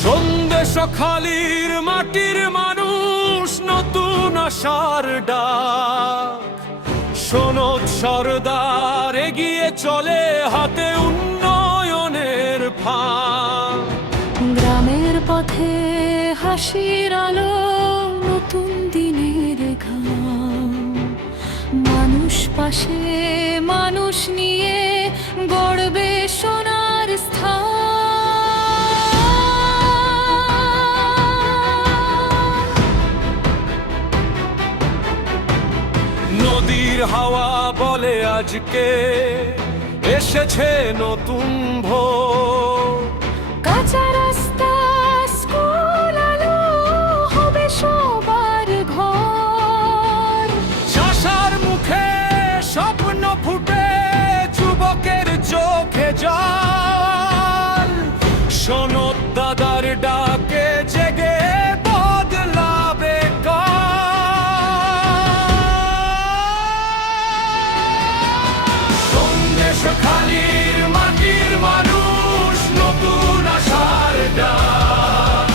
সন্দেশখালীর মাটির মানুষ নতুন আশার ডাক, সনদ সরদার এগিয়ে চলে হাতে উন্নয়নের ফাঁক। গ্রামের পথে হাসির আলো, নতুন দিনের ঘাম, মানুষ পাশে মানুষ নিয়ে গড়বে সোনার স্থান। নদীর হাওয়া বলে আজকে এসেছে নতুন ভোর, কাঁচা রাস্তা স্কুল আলো হবে সবার ঘর। চাষার মুখে স্বপ্ন ফুটে যুবকের চোখে জল, সনদ দাদার ডাকে জেগে বদলাবে সন্দেশখালীর মাটির মানুষ নতুন আশার ডাক,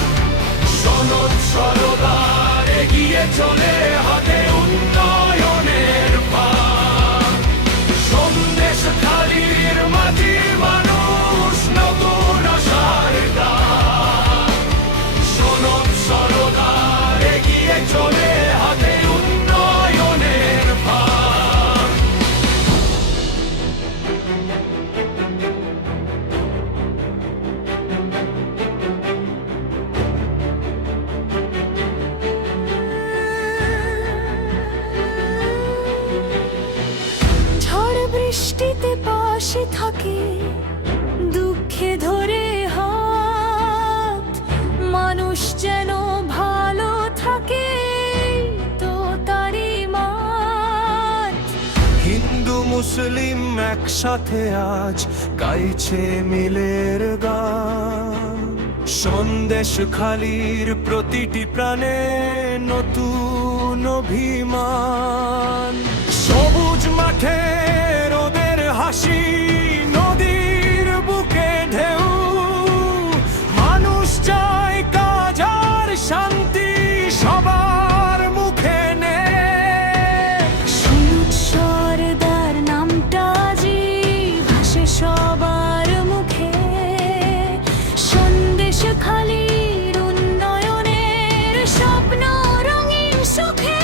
সনদ সরদার এগিয়ে চলে হাতে উন্নয়নের ফাঁক। সন্দেশখালীর মাটির মানুষ নতুন আশার ডাক, সনদ সরদার এগিয়ে চলে হাতে উন্নয়নের ফাঁক। ঝড় বৃষ্টিতে পাশে থাকে, দুঃখে ধরে হাত, মানুষ যেন ভালো থাকে তো তারি মাত। হিন্দু মুসলিম একসাথে আজ গাইছে মিলের গান, সন্দেশখালীর প্রতিটি প্রাণে নতুন অভিমান। সবুজ মাঠে ওদের হাসি, নদীর বুকে ঢেউ, মানুষ চায় কাজ আর শান্তি সবার মুখে নে। সনদ সরদার নামটা জি ভাসে সবার মুখে, সন্দেশখালীর উন্নয়নের স্বপ্ন রঙিন সুখে।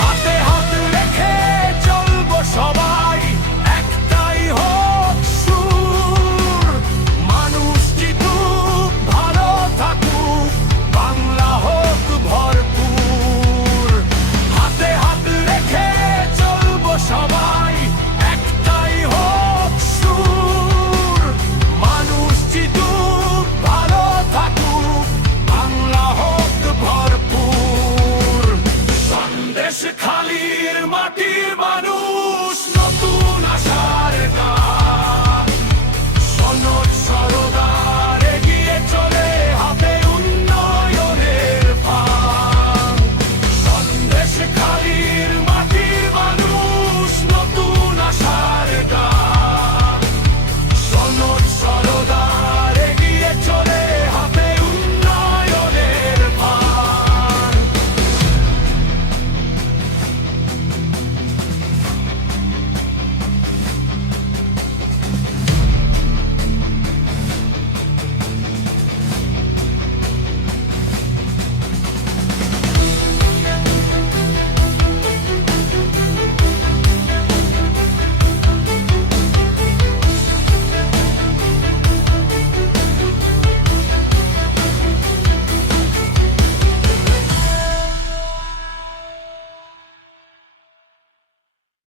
হাতে হাত রেখে চলবো সবাই, একটাই হোক সুর, মানুষ জিতুক ভালো থাকুক, বাংলা হোক ভরপুর। হাতে হাত রেখে চলবো সবাই, একটাই হোক সুর, মানুষ জিতুক ভালো থাকুক, বাংলা হোক ভরপুর। সন্দেশখালী